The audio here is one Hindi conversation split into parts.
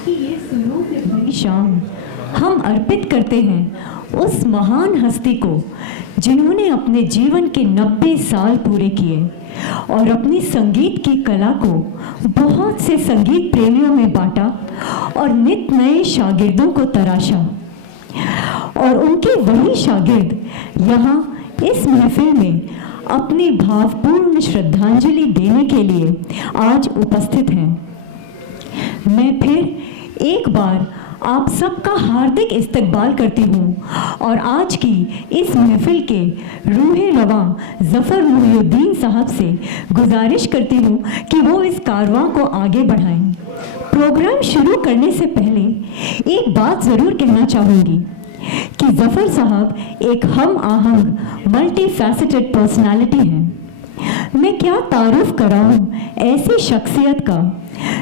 की ये सुनूं से भरी शाम हम अर्पित करते हैं उस महान हस्ती को जिन्होंने अपने जीवन के 90 साल पूरे किए और अपनी संगीत की कला को बहुत से संगीत प्रेमियों में बांटा और नित नए शागिर्दों को तराशा। और उनके वही शागिर्द यहाँ इस महफिल में अपनी भावपूर्ण श्रद्धांजलि देने के लिए आज उपस्थित हैं। मैं फिर एक बार आप सबका हार्दिक इस्तकबाल करती हूँ और आज की इस महफिल के रूहे रवां ज़फ़र मुहिउद्दीन साहब से गुजारिश करती हूँ कि वो इस कारवां को आगे बढ़ाएं। प्रोग्राम शुरू करने से पहले एक बात ज़रूर कहना चाहूँगी कि ज़फ़र साहब एक हम आहंग मल्टी फैसेटेड पर्सनालिटी हैं। मैं क्या तारुफ कराऊँ ऐसी शख्सियत का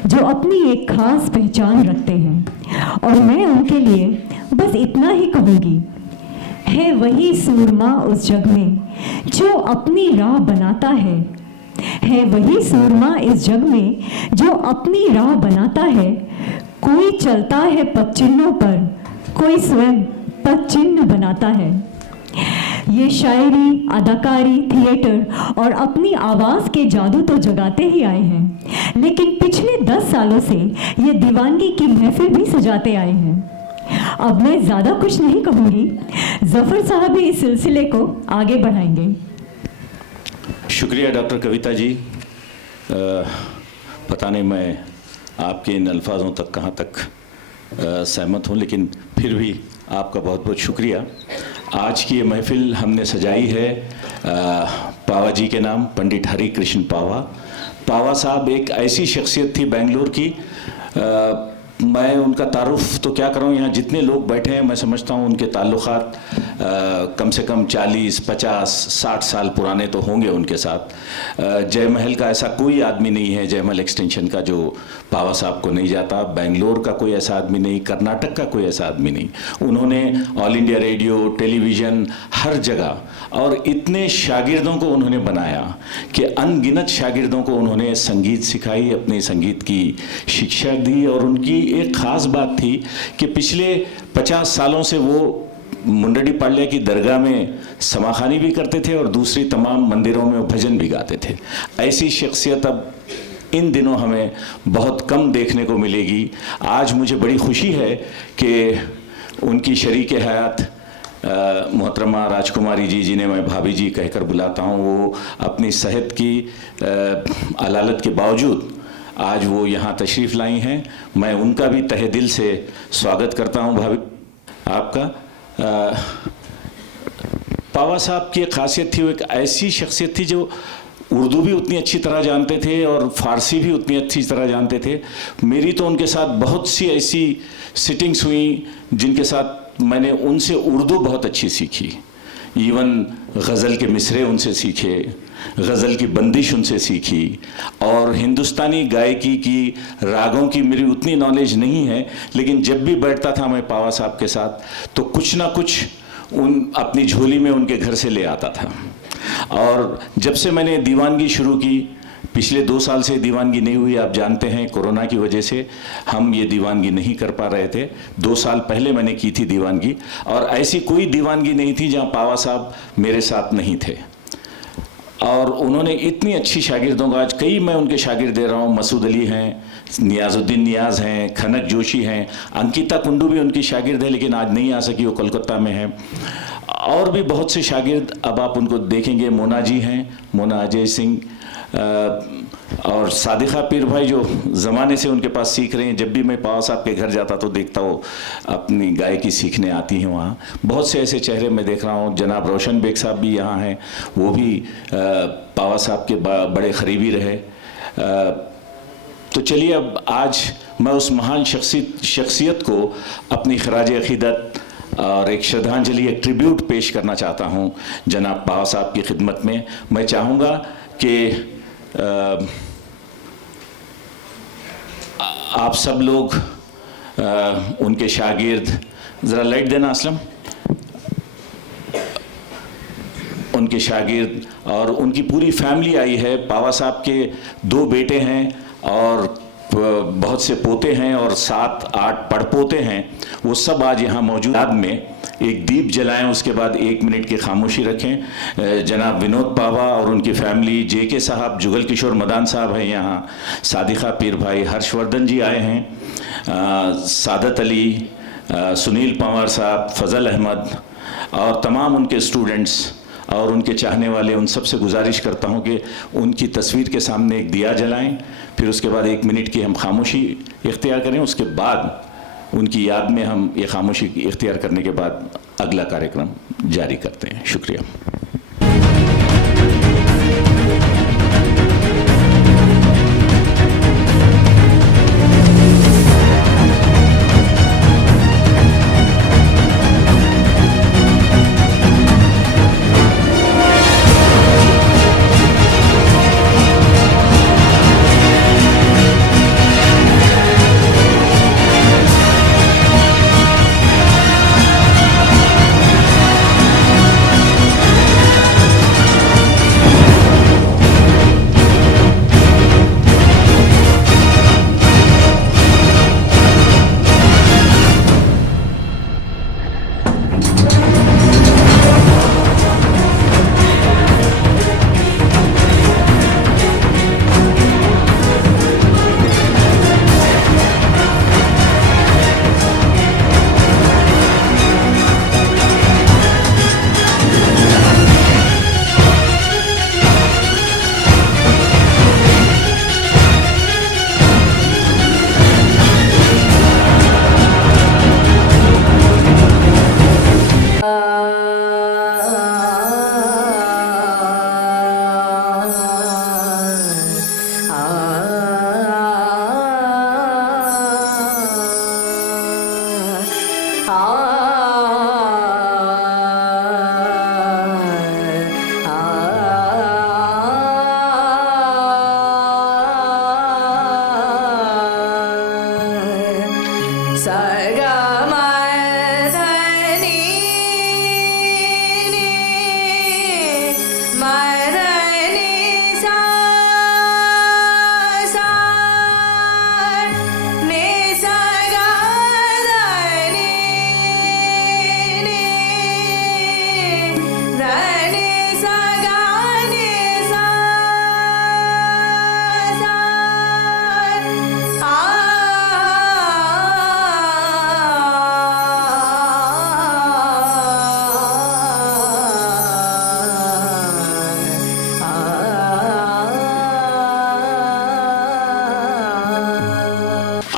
जो अपनी एक खास पहचान रखते हैं, और मैं उनके लिए बस इतना ही कहूँगी, है वही सूरमा उस जग में जो अपनी राह बनाता है वही सूरमा इस जग में जो अपनी राह बनाता है। कोई चलता है पदचिन्हों पर, कोई स्वयं पदचिन्ह बनाता है। ये शायरी, अदाकारी, थिएटर और अपनी आवाज़ के जादू तो जगाते ही आए हैं, लेकिन पिछले 10 सालों से ये दीवानगी की महफिल भी सजाते आए हैं। अब मैं ज़्यादा कुछ नहीं कहूँगी, ज़फ़र साहब भी इस सिलसिले को आगे बढ़ाएंगे। शुक्रिया डॉक्टर कविता जी। पता नहीं मैं आपके इन अल्फाजों तक कहाँ तक सहमत हूँ, लेकिन फिर भी आपका बहुत बहुत शुक्रिया। आज की ये महफिल हमने सजाई है पावा जी के नाम, पंडित हरि कृष्ण पावा। पावा साहब एक ऐसी शख्सियत थी बेंगलुरु की, मैं उनका तारुफ तो क्या करूं, यहाँ जितने लोग बैठे हैं मैं समझता हूं उनके ताल्लुकात कम से कम 40, 50, 60 साल पुराने तो होंगे उनके साथ। जयमहल का ऐसा कोई आदमी नहीं है, जयमहल एक्सटेंशन का, जो पावा साहब को नहीं जाता। बेंगलोर का कोई ऐसा आदमी नहीं, कर्नाटक का कोई ऐसा आदमी नहीं। उन्होंने ऑल इंडिया रेडियो, टेलीविज़न, हर जगह, और इतने शागिर्दों को उन्होंने बनाया कि अनगिनत शागिर्दों को उन्होंने संगीत सिखाई, अपनी संगीत की शिक्षा दी। और उनकी एक ख़ास बात थी कि पिछले 50 सालों से वो मुंडडी पाल्या की दरगाह में समाखानी भी करते थे और दूसरी तमाम मंदिरों में भजन भी गाते थे। ऐसी शख्सियत अब इन दिनों हमें बहुत कम देखने को मिलेगी। आज मुझे बड़ी खुशी है कि उनकी शरीक हयात मोहतरमा राजकुमारी जी, जिन्हें मैं भाभी जी कहकर बुलाता हूँ, वो अपनी सेहत की अलालत के बावजूद आज वो यहाँ तशरीफ़ लाई हैं। मैं उनका भी तहे दिल से स्वागत करता हूँ भाभी आपका। पावा साहब की एक खासियत थी, वो एक ऐसी शख्सियत थी जो उर्दू भी उतनी अच्छी तरह जानते थे और फ़ारसी भी उतनी अच्छी तरह जानते थे। मेरी तो उनके साथ बहुत सी ऐसी सिटिंग्स हुई जिनके साथ मैंने उनसे उर्दू बहुत अच्छी सीखी। इवन गज़ल के मिसरे उनसे सीखे, गज़ल की बंदिश उनसे सीखी, और हिंदुस्तानी गायकी की रागों की मेरी उतनी नॉलेज नहीं है, लेकिन जब भी बैठता था मैं पावा साहब के साथ तो कुछ ना कुछ उन अपनी झोली में उनके घर से ले आता था। और जब से मैंने दीवानगी शुरू की, पिछले 2 साल से दीवानगी नहीं हुई, आप जानते हैं कोरोना की वजह से हम ये दीवानगी नहीं कर पा रहे थे। 2 साल पहले मैंने की थी दीवानगी, और ऐसी कोई दीवानगी नहीं थी जहाँ पावा साहब मेरे साथ नहीं थे। और उन्होंने इतनी अच्छी शागिर्दों का, आज कई मैं उनके शागिर्द दे रहा हूँ। मसूद अली हैं, नियाज़ुद्दीन नियाज़ हैं, खनक जोशी हैं, अंकिता कुंडू भी उनकी शागिर्द है लेकिन आज नहीं आ सकी, वो कोलकाता में है। और भी बहुत से शागिर्द अब आप उनको देखेंगे। मोना जी हैं, मोना अजय सिंह, और सादिका पीर भाई जो ज़माने से उनके पास सीख रहे हैं। जब भी मैं पावा साहब के घर जाता तो देखता वो अपनी गायकी सीखने आती हैं वहाँ। बहुत से ऐसे चेहरे मैं देख रहा हूँ। जनाब रोशन बेग साहब भी यहाँ हैं, वो भी पावा साहब के बड़े करीबी रहे। तो चलिए अब आज मैं उस महान शख्सियत को अपनी खराज अक़ीदत और एक श्रद्धांजलि, एक ट्रिब्यूट पेश करना चाहता हूँ जनाब पावा साहब की खिदमत में। मैं चाहूँगा कि आप सब लोग उनके शागिर्द, ज़रा लाइट देना असलम, उनके शागिर्द और उनकी पूरी फैमिली आई है। पावा साहब के 2 बेटे हैं और बहुत से पोते हैं और 7-8 पड़पोते हैं, वो सब आज यहाँ मौजूद में एक दीप जलाएं, उसके बाद 1 मिनट की खामोशी रखें। जनाब विनोद पावा और उनकी फैमिली, जेके साहब, जुगल किशोर मदान साहब हैं यहाँ, सादिका पीर भाई, हर्षवर्धन जी आए हैं, सादत अली, सुनील पंवर साहब, फजल अहमद और तमाम उनके स्टूडेंट्स और उनके चाहने वाले, उन सब से गुजारिश करता हूं कि उनकी तस्वीर के सामने एक दिया जलाएं, फिर उसके बाद 1 मिनट की हम खामोशी इख्तियार करें। उसके बाद उनकी याद में हम ये खामोशी इख्तियार करने के बाद अगला कार्यक्रम जारी करते हैं। शुक्रिया।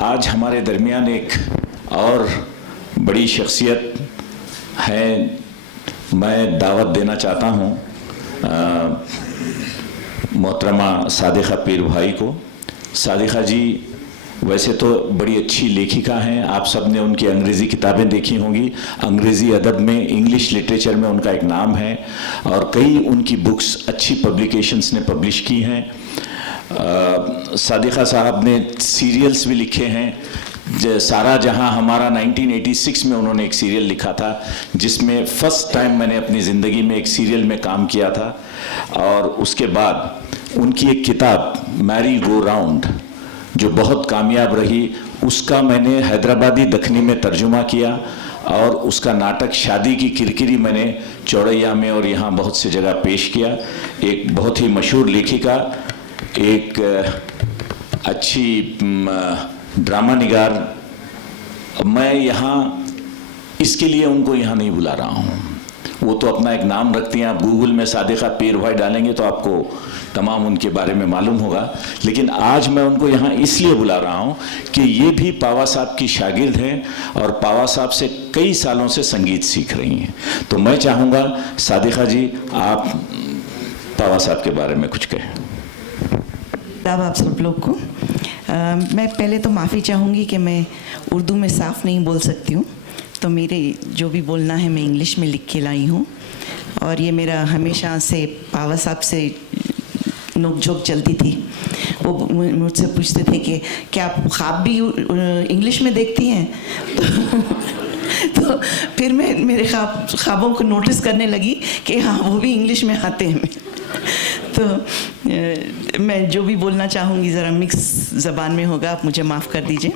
आज हमारे दरमियान एक और बड़ी शख्सियत है, मैं दावत देना चाहता हूँ मोहतरमा सादिका पीर भाई को। सादिका जी वैसे तो बड़ी अच्छी लेखिका हैं, आप सब ने उनकी अंग्रेज़ी किताबें देखी होंगी, अंग्रेज़ी अदब में, इंग्लिश लिटरेचर में उनका एक नाम है और कई उनकी बुक्स अच्छी पब्लिकेशंस ने पब्लिश की हैं। सादिका साहब ने सीरियल्स भी लिखे हैं। सारा जहां हमारा 1986 में उन्होंने एक सीरियल लिखा था जिसमें फर्स्ट टाइम मैंने अपनी ज़िंदगी में एक सीरियल में काम किया था। और उसके बाद उनकी एक किताब मैरी गो राउंड जो बहुत कामयाब रही, उसका मैंने हैदराबादी दखनी में तर्जुमा किया और उसका नाटक शादी की किरकिरी मैंने चौड़ैया में और यहाँ बहुत सी जगह पेश किया। एक बहुत ही मशहूर लेखिका, एक अच्छी ड्रामा निगार, मैं यहाँ इसके लिए उनको यहाँ नहीं बुला रहा हूँ, वो तो अपना एक नाम रखती हैं। आप गूगल में सादिका पीर भाई डालेंगे तो आपको तमाम उनके बारे में मालूम होगा। लेकिन आज मैं उनको यहाँ इसलिए बुला रहा हूँ कि ये भी पावा साहब की शागिर्द हैं और पावा साहब से कई सालों से संगीत सीख रही हैं। तो मैं चाहूँगा सादिका जी आप पावा साहब के बारे में कुछ कहें। आप सब लोग को मैं पहले तो माफ़ी चाहूँगी कि मैं उर्दू में साफ़ नहीं बोल सकती हूँ, तो मेरे जो भी बोलना है मैं इंग्लिश में लिख के लाई हूँ। और ये मेरा हमेशा से पावा साहब से नोक-झोंक चलती थी। वो मुझसे पूछते थे कि क्या आप ख्वाब भी इंग्लिश में देखती हैं? तो फिर मैं मेरे ख्वाबों को नोटिस करने लगी कि हाँ वो भी इंग्लिश में आते हैं। तो मैं जो भी बोलना चाहूँगी ज़रा मिक्स ज़बान में होगा, आप मुझे माफ़ कर दीजिए।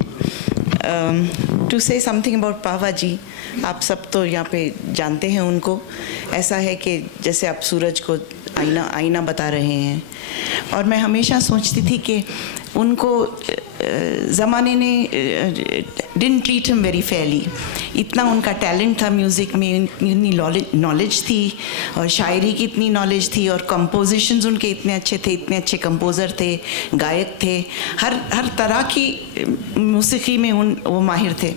टू से समथिंग अबाउट पावा जी, आप सब तो यहाँ पे जानते हैं उनको। ऐसा है कि जैसे आप सूरज को आईना बता रहे हैं, और मैं हमेशा सोचती थी कि उनको ज़माने ने didn't treat him very Fairlie. इतना उनका टैलेंट था म्यूज़िक में, इतनी नॉलेज थी, और शायरी की इतनी नॉलेज थी, और कंपोजिशंस उनके इतने अच्छे थे, इतने अच्छे कंपोज़र थे, गायक थे, हर तरह की मौसीकी में वो माहिर थे।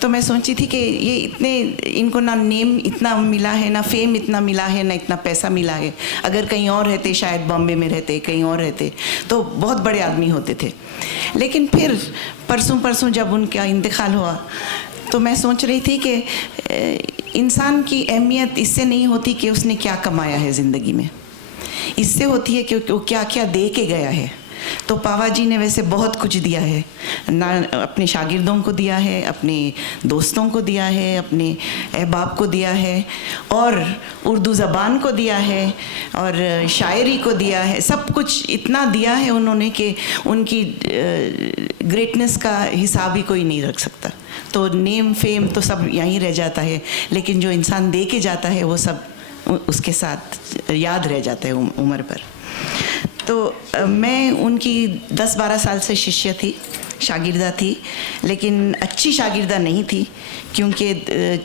तो मैं सोची थी कि ये इनको ना नेम इतना मिला है, ना फेम इतना मिला है, ना इतना पैसा मिला है। अगर कहीं और रहते, शायद बॉम्बे में रहते, कहीं और रहते, तो बहुत बड़े आदमी होते थे। लेकिन फिर परसों जब उनका इंतकाल हुआ, तो मैं सोच रही थी कि इंसान की अहमियत इससे नहीं होती कि उसने क्या कमाया है ज़िंदगी में, इससे होती है कि वो क्या क्या दे के गया है। तो पावा जी ने वैसे बहुत कुछ दिया है ना, अपने शागिर्दों को दिया है, अपने दोस्तों को दिया है, अपने अहबाब को दिया है, और उर्दू ज़बान को दिया है, और शायरी को दिया है। सब कुछ इतना दिया है उन्होंने कि उनकी ग्रेटनेस का हिसाब ही कोई नहीं रख सकता। तो नेम फेम तो सब यहीं रह जाता है, लेकिन जो इंसान दे के जाता है वो सब उसके साथ याद रह जाता है उम्र भर। तो मैं उनकी 10-12 साल से शिष्य थी, शागिर्दा थी, लेकिन अच्छी शागिर्दा नहीं थी, क्योंकि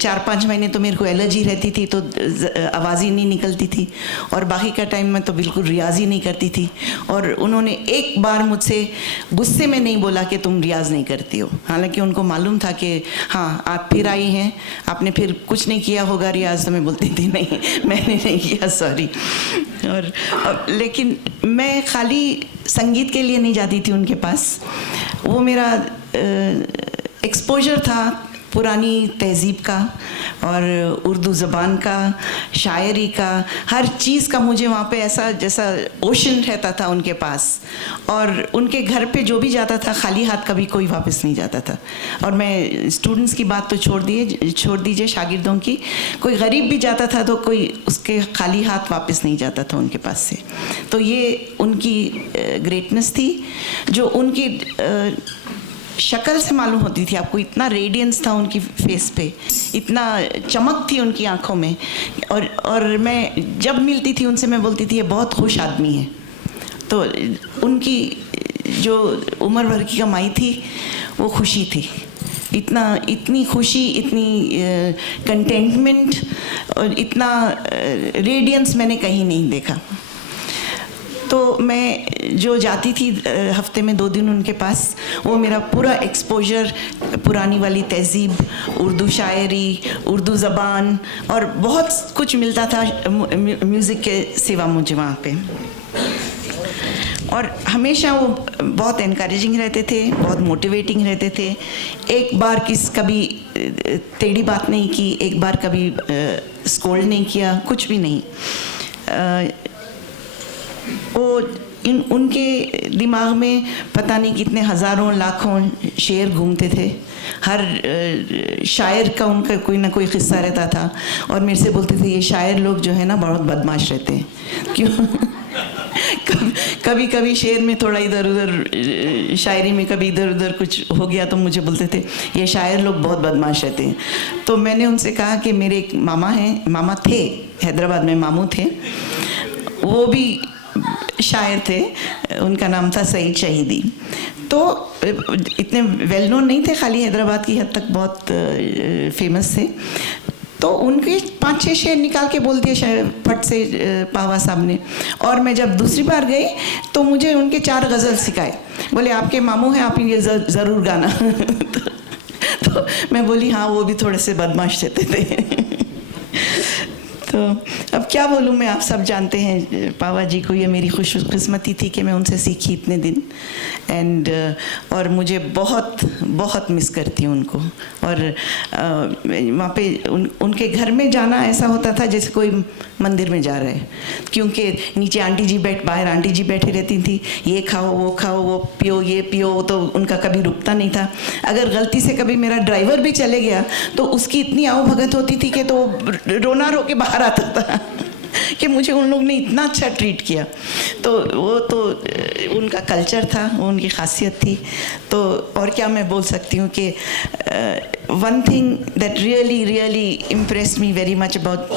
4-5 महीने तो मेरे को एलर्जी रहती थी, तो आवाज़ ही नहीं निकलती थी, और बाकी का टाइम मैं तो बिल्कुल रियाज़ ही नहीं करती थी। और उन्होंने एक बार मुझसे गुस्से में नहीं बोला कि तुम रियाज़ नहीं करती हो, हालांकि उनको मालूम था कि हाँ आप फिर आई हैं, आपने फिर कुछ नहीं किया होगा रियाज़। तो मैं बोलती थी नहीं मैंने नहीं किया, सॉरी। और लेकिन मैं खाली संगीत के लिए नहीं जाती थी उनके पास, वो मेरा एक्सपोजर था पुरानी तहज़ीब का, और उर्दू ज़बान का, शायरी का, हर चीज़ का मुझे वहाँ पे ऐसा जैसा ओशन रहता था उनके पास। और उनके घर पे जो भी जाता था खाली हाथ कभी कोई वापस नहीं जाता था। और मैं स्टूडेंट्स की बात तो छोड़ दीजिए, शागिर्दों की, कोई गरीब भी जाता था तो कोई उसके खाली हाथ वापस नहीं जाता था उनके पास से। तो ये उनकी ग्रेटनेस थी, जो उनकी शक्ल से मालूम होती थी आपको। इतना रेडियंस था उनकी फेस पे, इतना चमक थी उनकी आंखों में। और मैं जब मिलती थी उनसे मैं बोलती थी ये बहुत खुश आदमी है। तो उनकी जो उम्र भर की कमाई थी वो खुशी थी, इतनी खुशी, इतनी कंटेंटमेंट और इतना रेडियंस मैंने कहीं नहीं देखा। तो मैं जो जाती थी हफ्ते में 2 दिन उनके पास, वो मेरा पूरा एक्सपोजर पुरानी वाली तहज़ीब, उर्दू शायरी, उर्दू ज़बान और बहुत कुछ मिलता था म्यूज़िक के सिवा मुझे वहाँ पे। और हमेशा वो बहुत इनकरेजिंग रहते थे, बहुत मोटिवेटिंग रहते थे। एक बार कभी टेढ़ी बात नहीं की, एक बार कभी स्कोल्ड नहीं किया, कुछ भी नहीं। वो उनके दिमाग में पता नहीं कितने हज़ारों लाखों शेर घूमते थे। हर शायर का उनका कोई ना कोई किस्सा रहता था, और मेरे से बोलते थे ये शायर लोग जो है ना बहुत बदमाश रहते हैं। क्यों? कभी शेर में थोड़ा इधर उधर, शायरी में कभी इधर उधर कुछ हो गया तो मुझे बोलते थे ये शायर लोग बहुत बदमाश रहते हैं। तो मैंने उनसे कहा कि मेरे एक मामा थे हैदराबाद में, मामू थे, वो भी शायर थे, उनका नाम था सईद शहीदी। तो इतने वेल नोन नहीं थे, खाली हैदराबाद की हद तक बहुत फेमस थे। तो उनके 5-6 शेर निकाल के बोल दिए फट से पावा साहब ने। और मैं जब दूसरी बार गई तो मुझे उनके 4 गज़ल सिखाए, बोले आपके मामू हैं, आप ये ज़रूर गाना। तो मैं बोली हाँ वो भी थोड़े से बदमाश रहते थे। तो अब क्या बोलूँ मैं, आप सब जानते हैं पावा जी को, ये मेरी खुशकिस्मती थी कि मैं उनसे सीखी इतने दिन। और मुझे बहुत मिस करती हूँ उनको। और वहाँ पे उनके घर में जाना ऐसा होता था जैसे कोई मंदिर में जा रहे हैं, क्योंकि नीचे बाहर आंटी जी बैठी रहती थी, ये खाओ वो पियो ये पियो, तो उनका कभी रुकता नहीं था। अगर गलती से कभी मेरा ड्राइवर भी चले गया तो उसकी इतनी आओ भगत होती थी कि तो रोना रो के बाहर आता था कि मुझे उन लोग ने इतना अच्छा ट्रीट किया। तो वो तो उनका कल्चर था, वो उनकी खासियत थी। तो और क्या मैं बोल सकती हूँ कि one thing that really really impressed me very much about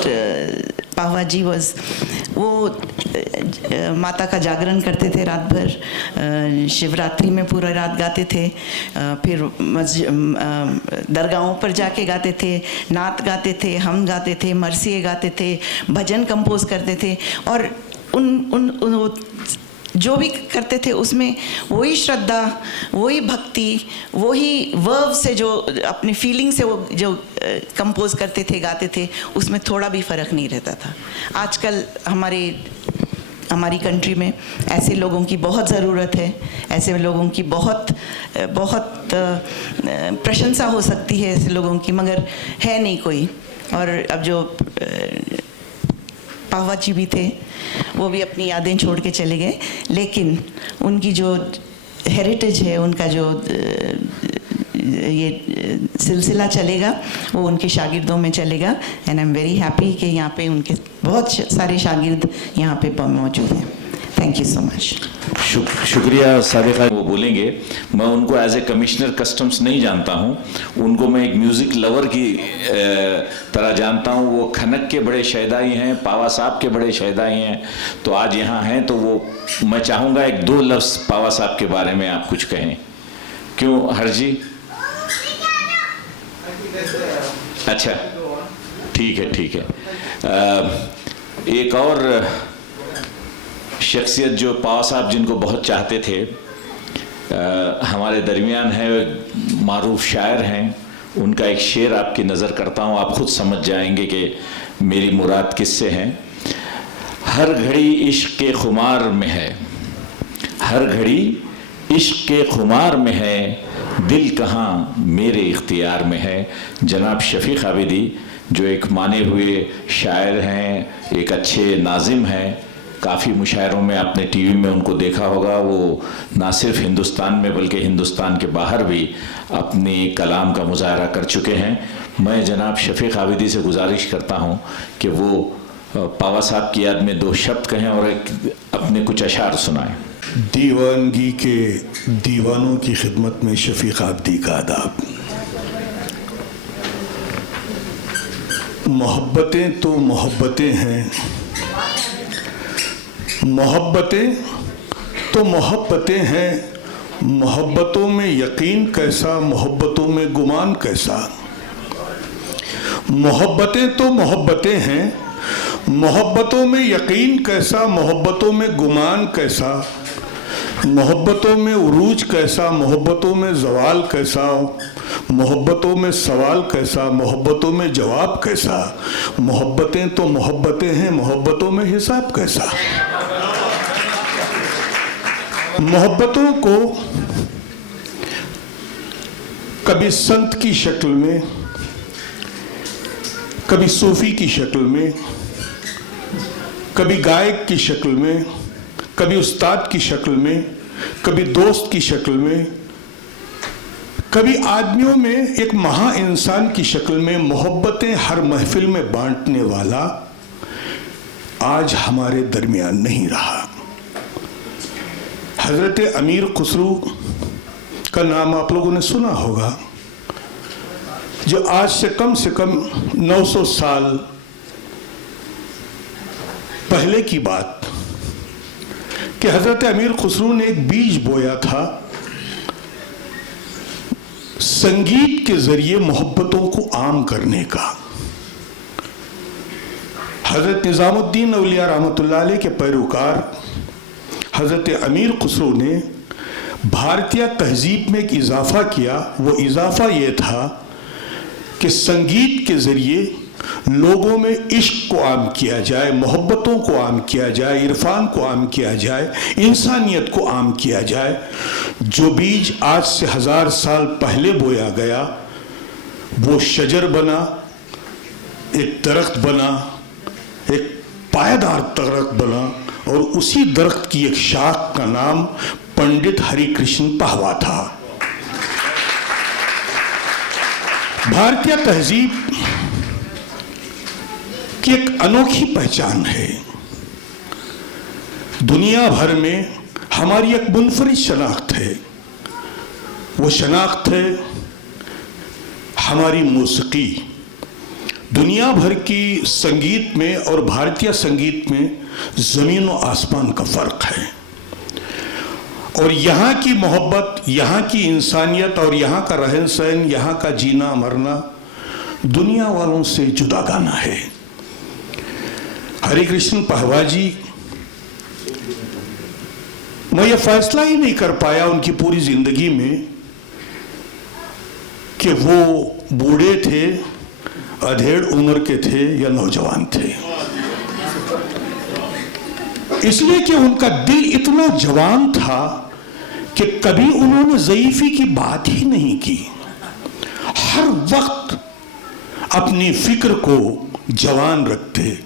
Pawa ji was वो माता का जागरण करते थे रात भर, शिवरात्रि में पूरा रात गाते थे, फिर दरगाहों पर जाके गाते थे, नात गाते थे, हम गाते थे, मरसिए गाते थे, भजन कंपोज करते थे। और उन जो भी करते थे उसमें वही श्रद्धा, वही भक्ति, वही वर्व से जो अपनी फीलिंग से वो जो कंपोज करते थे, गाते थे, उसमें थोड़ा भी फ़र्क नहीं रहता था। आजकल हमारी कंट्री में ऐसे लोगों की बहुत ज़रूरत है, ऐसे लोगों की बहुत प्रशंसा हो सकती है ऐसे लोगों की, मगर है नहीं कोई। और अब जो पावा जी भी थे, वो भी अपनी यादें छोड़ के चले गए, लेकिन उनकी जो हेरिटेज है, उनका जो ये सिलसिला चलेगा, वो उनके शागिर्दों में चलेगा। And I am very happy कि यहाँ पे उनके बहुत सारे शागिर्द यहाँ पे मौजूद हैं। Thank you so much. शुक्रिया सादिका। वो बोलेंगे, मैं उनको एज ए कमिश्नर कस्टम्स नहीं जानता हूँ, उनको मैं एक म्यूज़िक लवर की तरह जानता हूँ। वो खनक के बड़े शहदाई हैं, पावा साहब के बड़े शहदाई हैं, तो आज यहाँ हैं तो वो मैं चाहूँगा एक दो लफ्ज़ पावा साहब के बारे में आप कुछ कहें। क्यों हरजी? अच्छा, ठीक है। एक और शख्सियत जो पावा साहब जिनको बहुत चाहते थे हमारे दरमियान है, मारूफ शायर हैं। उनका एक शेर आपकी नज़र करता हूँ, आप खुद समझ जाएंगे कि मेरी मुराद किससे हैं। हर घड़ी इश्क के खुमार में है, हर घड़ी इश्क के खुमार में है, दिल कहाँ मेरे इख्तियार में है। जनाब शफीक आबिदी जो एक माने हुए शायर हैं, एक अच्छे नाजिम हैं, काफ़ी मुशायरों में आपने टीवी में उनको देखा होगा। वो ना सिर्फ हिंदुस्तान में बल्कि हिंदुस्तान के बाहर भी अपनी कलाम का मुजाहरा कर चुके हैं। मैं जनाब शफीक आबिदी से गुजारिश करता हूँ कि वो पावा साहब की याद में दो शब्द कहें और एक अपने कुछ अशार सुनाएं। दीवानगी के दीवानों की खिदमत में शफीक आबिदी का आदाब। मोहब्बतें तो मोहब्बतें हैं, मोहब्बतें तो मोहब्बतें हैं, मोहब्बतों में यकीन कैसा, मोहब्बतों में गुमान कैसा। मोहब्बतें तो मोहब्बतें हैं, मोहब्बतों में यकीन कैसा, मोहब्बतों में गुमान कैसा। मोहब्बतों में उरूज कैसा, मोहब्बतों में जवाल कैसा। मोहब्बतों में सवाल कैसा, मोहब्बतों में जवाब कैसा। मोहब्बतें तो मोहब्बतें हैं, मोहब्बतों में हिसाब कैसा। मोहब्बतों को कभी संत की शक्ल में, कभी सूफी की शक्ल में, कभी गायक की शक्ल में, कभी उस्ताद की शक्ल में, कभी दोस्त की शक्ल में, कभी आदमियों में एक महा इंसान की शक्ल में मोहब्बतें हर महफिल में बांटने वाला आज हमारे दरमियान नहीं रहा। हजरत अमीर खुसरू का नाम आप लोगों ने सुना होगा, जो आज से कम 900 साल पहले की बात कि हजरत अमीर खुसरू ने एक बीज बोया था संगीत के जरिए मोहब्बतों को आम करने का। हजरत निजामुद्दीन औलिया रहमतुल्लाह अलैह के पैरोकार हजरत अमीर खुसरू ने भारतीय तहजीब में एक इजाफा किया। वो इजाफा ये था कि संगीत के जरिए लोगों में इश्क को आम किया जाए, मोहब्बतों को आम किया जाए, इरफान को आम किया जाए, इंसानियत को आम किया जाए। जो बीज आज से 1000 साल पहले बोया गया वो शजर बना, एक दरख्त बना, एक पायदार दरख्त बना, और उसी दरख्त की एक शाख का नाम पंडित हरिकृष्ण पाहवा था। भारतीय तहजीब की एक अनोखी पहचान है दुनिया भर में हमारी एक मुनफरिद शनाख्त है। वो शनाख्त है हमारी मौसीकी। दुनिया भर की संगीत में और भारतीय संगीत में ज़मीन और आसमान का फ़र्क है। और यहाँ की मोहब्बत, यहाँ की इंसानियत और यहाँ का रहन सहन, यहाँ का जीना मरना दुनिया वालों से जुदा गाना है। हरे कृष्ण पहवा जी, मैं ये फैसला ही नहीं कर पाया उनकी पूरी जिंदगी में कि वो बूढ़े थे, अधेड़ उम्र के थे या नौजवान थे। इसलिए कि उनका दिल इतना जवान था कि कभी उन्होंने ज़ईफ़ी की बात ही नहीं की। हर वक्त अपनी फिक्र को जवान रखते।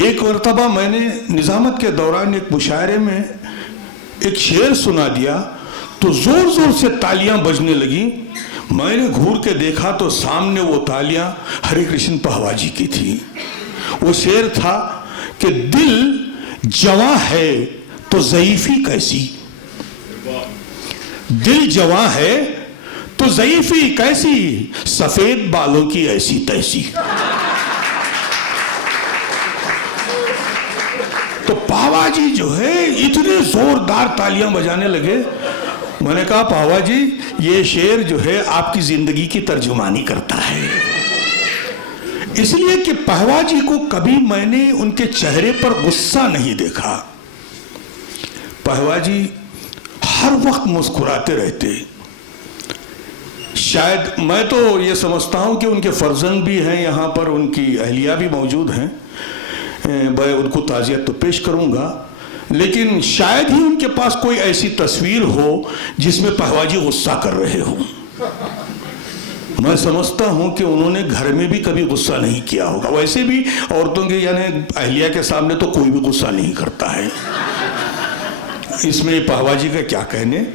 एक मरतबा मैंने निज़ामत के दौरान एक मुशायरे में एक शेर सुना दिया तो ज़ोर ज़ोर से तालियां बजने लगी। मैंने घूर के देखा तो सामने वो तालियां हरे कृष्ण पहवा जी की थी। वो शेर था कि दिल जवां है तो ज़ईफ़ी कैसी, दिल जवां है तो ज़ईफ़ी कैसी, सफेद बालों की ऐसी तैसी। तो पावा जी जो है इतने जोरदार तालियां बजाने लगे। मैंने कहा पावा जी, ये शेर जो है आपकी जिंदगी की तर्जुमानी करता है। इसलिए कि पहवा जी को कभी मैंने उनके चेहरे पर गुस्सा नहीं देखा। पहवा जी हर वक्त मुस्कुराते रहते। शायद मैं तो ये समझता हूँ कि उनके फर्जंद भी हैं यहाँ पर, उनकी अहलिया भी मौजूद हैं। मैं उनको ताज़ियत तो पेश करूँगा, लेकिन शायद ही उनके पास कोई ऐसी तस्वीर हो जिसमें पहवा जी गुस्सा कर रहे हों। मैं समझता हूँ कि उन्होंने घर में भी कभी गुस्सा नहीं किया होगा। वैसे भी औरतों के यानी अहलिया के सामने तो कोई भी गुस्सा नहीं करता है। इसमें पहवा जी का क्या कहने,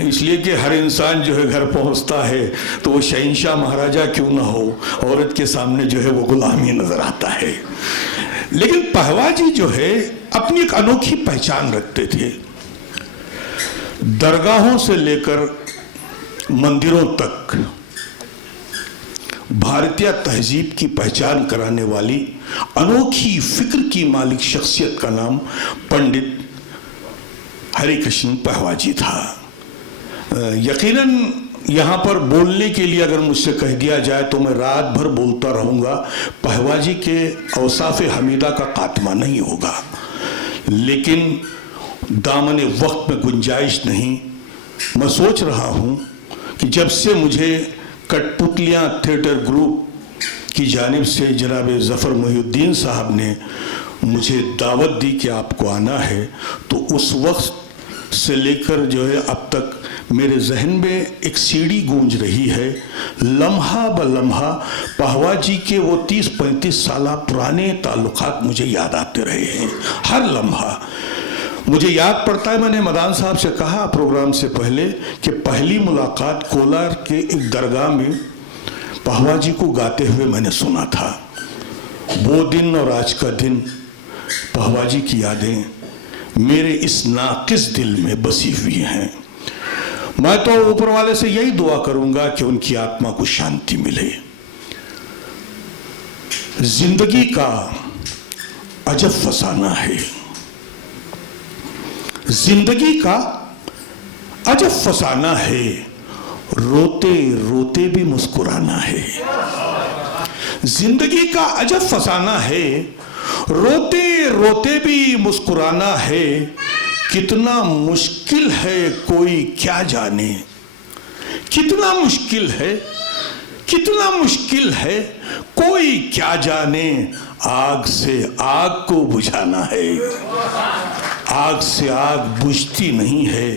इसलिए कि हर इंसान जो है घर पहुंचता है तो वो शहंशाह महाराजा क्यों ना हो, औरत के सामने जो है वो गुलामी नजर आता है। लेकिन पहवा जी जो है अपनी एक अनोखी पहचान रखते थे। दरगाहों से लेकर मंदिरों तक भारतीय तहजीब की पहचान कराने वाली अनोखी फिक्र की मालिक शख्सियत का नाम पंडित हरे कृष्ण पहवा जी था। यकीनन यहाँ पर बोलने के लिए अगर मुझसे कह दिया जाए तो मैं रात भर बोलता रहूँगा। पहवा जी के औसाफ हमीदा का खात्मा नहीं होगा, लेकिन दामन वक्त में गुंजाइश नहीं। मैं सोच रहा हूँ कि जब से मुझे कठपुतलियाँ थिएटर ग्रुप की जानिब से जनाब ज़फ़र मोहिउद्दीन साहब ने मुझे दावत दी कि आपको आना है, तो उस वक्त से लेकर जो है अब तक मेरे जहन में एक सीढ़ी गूंज रही है। लम्हा ब लम्हा पहवा जी के वो 30-35 साल पुराने ताल्लुकात मुझे याद आते रहे हैं। हर लम्हा मुझे याद पड़ता है। मैंने मदान साहब से कहा प्रोग्राम से पहले कि पहली मुलाकात कोलार के एक दरगाह में पहवा जी को गाते हुए मैंने सुना था। वो दिन और आज का दिन, पहवा जी की यादें मेरे इस नाकिस दिल में बसी हुई हैं। मैं तो ऊपर वाले से यही दुआ करूंगा कि उनकी आत्मा को शांति मिले। जिंदगी का अजब फसाना है, जिंदगी का अजब फसाना है, रोते रोते भी मुस्कुराना है। जिंदगी का अजब फसाना है, रोते रोते भी मुस्कुराना है। कितना मुश्किल है कोई क्या जाने, कितना मुश्किल है, कितना मुश्किल है कोई क्या जाने। आग से आग को बुझाना है, आग से आग बुझती नहीं है।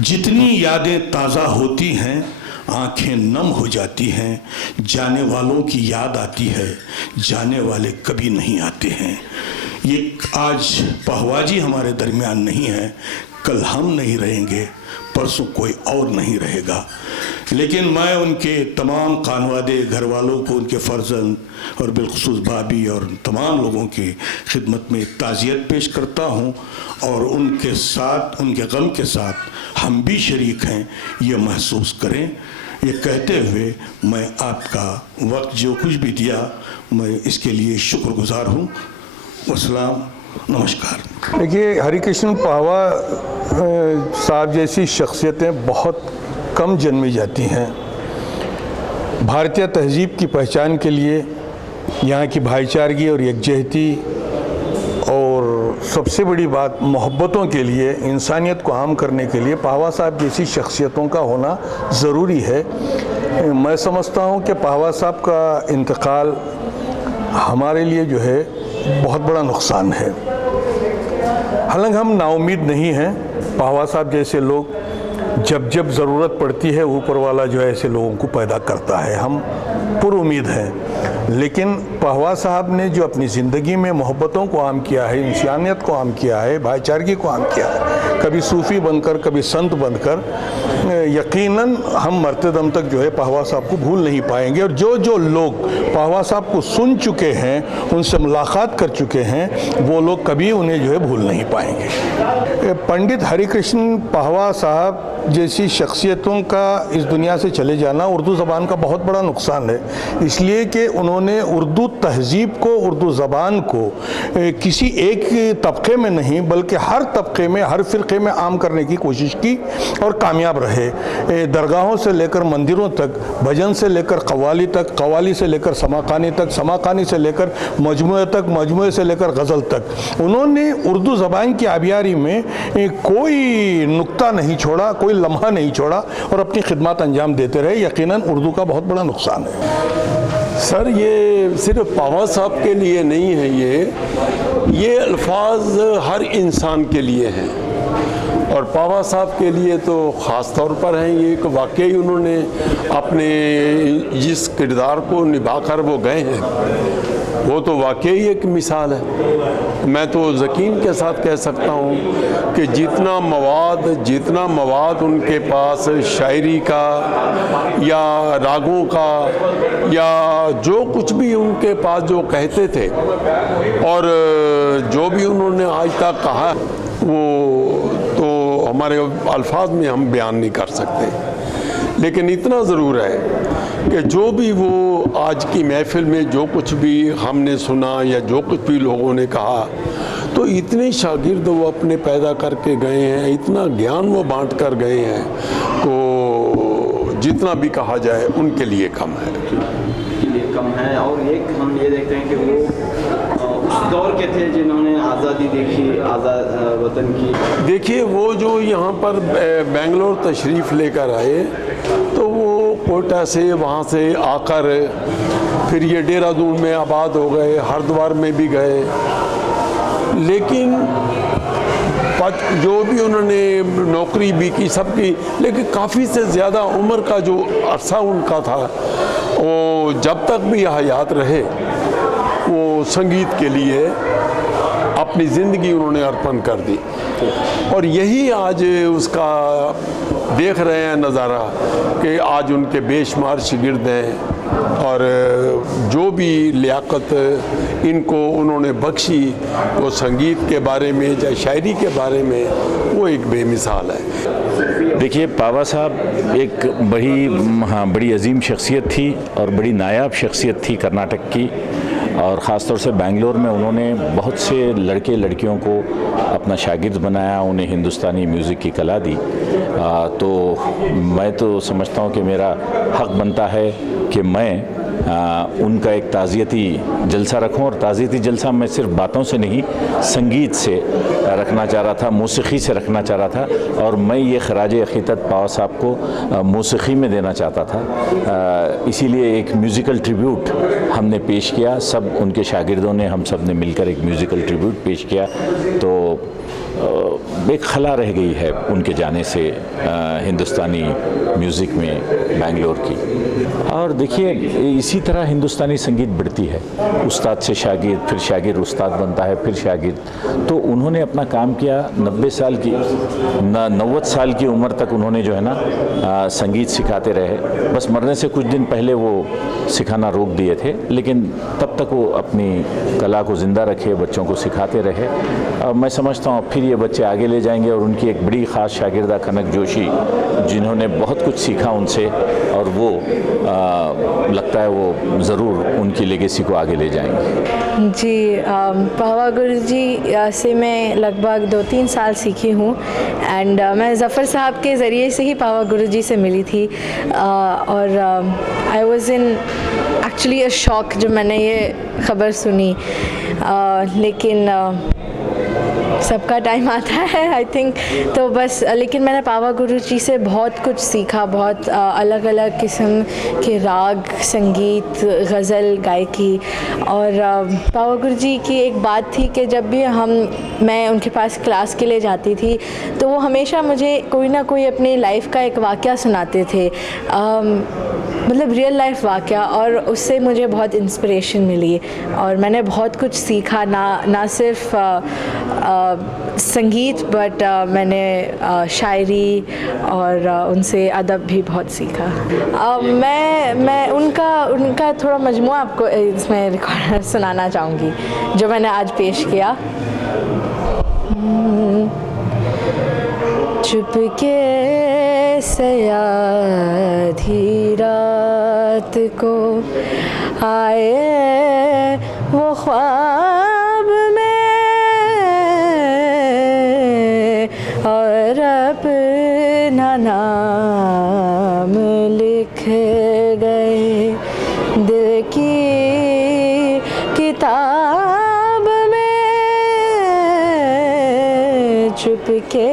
जितनी यादें ताज़ा होती हैं आंखें नम हो जाती हैं। जाने वालों की याद आती है, जाने वाले कभी नहीं आते हैं। ये आज पहवा जी हमारे दरमियान नहीं है, कल हम नहीं रहेंगे, परसों कोई और नहीं रहेगा। लेकिन मैं उनके तमाम खानवादे घर वालों को, उनके फर्जंद और बिलखुसूस भाभी और तमाम लोगों की खिदमत में ताज़ियत पेश करता हूँ और उनके साथ, उनके गम के साथ हम भी शरीक हैं, ये महसूस करें। ये कहते हुए मैं आपका वक्त जो कुछ भी दिया, मैं इसके लिए शुक्रगुजार हूँ। अस्सलाम, नमस्कार। देखिए, हरिकृष्ण पावा साहब जैसी शख्सियतें बहुत कम जन्मी जाती हैं। भारतीय तहजीब की पहचान के लिए, यहाँ की भाईचारगी और यकजहती और सबसे बड़ी बात मोहब्बतों के लिए, इंसानियत को आम करने के लिए पावा साहब जैसी शख्सियतों का होना ज़रूरी है। मैं समझता हूँ कि पावा साहब का इंतकाल हमारे लिए जो है बहुत बड़ा नुकसान है। हालांकि हम नाउम्मीद नहीं हैं। पावा साहब जैसे लोग जब जब ज़रूरत पड़ती है, ऊपर वाला जो है ऐसे लोगों को पैदा करता है, हम पुरुमीद हैं। लेकिन पावा साहब ने जो अपनी ज़िंदगी में मोहब्बतों को आम किया है, इंसानियत को आम किया है, भाईचारगी को आम किया है, कभी सूफ़ी बनकर, कभी संत बनकर, यकीनन हम मरते दम तक जो है पावा साहब को भूल नहीं पाएंगे। और जो जो लोग पावा साहब को सुन चुके हैं, उनसे मुलाकात कर चुके हैं, वो लोग कभी उन्हें जो है भूल नहीं पाएंगे। पंडित हरिकृष्ण पावा साहब जैसी शख्सियतों का इस दुनिया से चले जाना उर्दू ज़बान का बहुत बड़ा नुकसान है, इसलिए कि उन्होंने उर्दू तहजीब को, उर्दू ज़बान को किसी एक तबके में नहीं बल्कि हर तबके में, हर फ़िरक़े में आम करने की कोशिश की और कामयाब रहे। दरगाहों से लेकर मंदिरों तक, भजन से लेकर कव्वाली तक, कव्वाली से लेकर समाकानी तक, समाकानी से लेकर मजमूए तक, मजमूए से लेकर गज़ल तक, उन्होंने उर्दू ज़बान की आबियारी में कोई नुक्ता नहीं छोड़ा, कोई लम्हा नहीं छोड़ा और अपनी खिदमत अंजाम देते रहे। यकीनन उर्दू का बहुत बड़ा नुकसान है। सर, ये सिर्फ पावा साहब के लिए नहीं है, ये अल्फाज हर इंसान के लिए हैं और पावा साहब के लिए तो ख़ास तौर पर हैं। ये कि वाकई उन्होंने अपने जिस किरदार को निभाकर वो गए हैं, वो तो वाकई एक मिसाल है। मैं तो यकीन के साथ कह सकता हूँ कि जितना मवाद उनके पास शायरी का या रागों का या जो कुछ भी उनके पास जो कहते थे और जो भी उन्होंने आज तक कहा, वो तो हमारे अल्फाज में हम बयान नहीं कर सकते। लेकिन इतना ज़रूर है कि जो भी वो आज की महफिल में जो कुछ भी हमने सुना या जो कुछ भी लोगों ने कहा, तो इतने शागिर्द वो अपने पैदा करके गए हैं, इतना ज्ञान वो बांट कर गए हैं, तो जितना भी कहा जाए उनके लिए कम है। और एक हम ये देखते हैं कि वो उस दौर के थे जिन्होंने आज़ादी देखी, आज़ाद वतन की। देखिए, वो जो यहाँ पर बेंगलोर तशरीफ़ लेकर आए, तो वो कोटा से वहाँ से आकर फिर ये देहरादून में आबाद हो गए, हरिद्वार में भी गए, लेकिन जो भी उन्होंने नौकरी भी की सबकी, लेकिन काफ़ी से ज़्यादा उम्र का जो अरसा उनका था, वो जब तक भी हयात रहे वो संगीत के लिए अपनी ज़िंदगी उन्होंने अर्पण कर दी। और यही आज उसका देख रहे हैं नज़ारा कि आज उनके बेशुमार शागिर्द हैं और जो भी लियाकत इनको उन्होंने बख्शी, वो संगीत के बारे में या शायरी के बारे में, वो एक बेमिसाल है। देखिए, पावा साहब एक बड़ी अजीम शख्सियत थी और बड़ी नायाब शख्सियत थी कर्नाटक की, और ख़ास तौर से बेंगलोर में उन्होंने बहुत से लड़के लड़कियों को अपना शागिर्द बनाया, उन्हें हिंदुस्तानी म्यूज़िक की कला दी। तो मैं तो समझता हूँ कि मेरा हक़ बनता है कि मैं उनका एक ताज़ियती जलसा रखूं, और ताज़ियती जलसा मैं सिर्फ बातों से नहीं, संगीत से रखना चाह रहा था, मौसीक़ी से रखना चाह रहा था, और मैं ये ख़राज अक़ीदत पावा साहब को मौसीक़ी में देना चाहता था। इसीलिए एक म्यूज़िकल ट्रिब्यूट हमने पेश किया, सब उनके शागिर्दों ने, हम सब ने मिलकर एक म्यूज़िकल ट्रिब्यूट पेश किया। तो एक खला रह गई है उनके जाने से हिंदुस्तानी म्यूज़िक में बेंगलोर की। और देखिए इसी तरह हिंदुस्तानी संगीत बढ़ती है, उस्ताद से शागिर्द, फिर शागिर्द उस्ताद बनता है, फिर शागिर्द। तो उन्होंने अपना काम किया 90 साल की उम्र तक उन्होंने जो है ना संगीत सिखाते रहे। बस मरने से कुछ दिन पहले वो सिखाना रोक दिए थे, लेकिन तब तक वो अपनी कला को ज़िंदा रखे, बच्चों को सिखाते रहे। और मैं समझता हूँ फिर ये बच्चे आगे ले जाएंगे। और उनकी एक बड़ी ख़ास शागिर्दा कनक जोशी, जिन्होंने बहुत कुछ सीखा उनसे, और वो लगता है वो ज़रूर उनकी लेगेसी को आगे ले जाएंगे। जी, पावा गुरुजी से मैं लगभग 2-3 साल सीखी हूँ। एंड मैं ज़फ़र साहब के ज़रिए से ही पावा गुरुजी से मिली थी। और I was in actually a shock जब मैंने ये ख़बर सुनी। लेकिन सबका टाइम आता है आई थिंक। तो बस लेकिन मैंने पावा गुरुजी से बहुत कुछ सीखा, बहुत अलग अलग किस्म के राग, संगीत, गज़ल, गायकी। और पावा गुरुजी की एक बात थी कि जब भी मैं उनके पास क्लास के लिए जाती थी तो वो हमेशा मुझे कोई ना कोई अपनी लाइफ का एक वाक़या सुनाते थे, मतलब रियल लाइफ वाक़या। और उससे मुझे बहुत इंस्पिरेशन मिली और मैंने बहुत कुछ सीखा, ना सिर्फ संगीत बट मैंने शायरी और उनसे अदब भी बहुत सीखा। मैं उनका थोड़ा मजमुआ आपको इसमें रिकॉर्ड सुनाना चाहूँगी जो मैंने आज पेश किया। चुपके से आधी रात को आए वो ख्वाब में और अपना नाम लिख गए दिल की किताब में। चुपके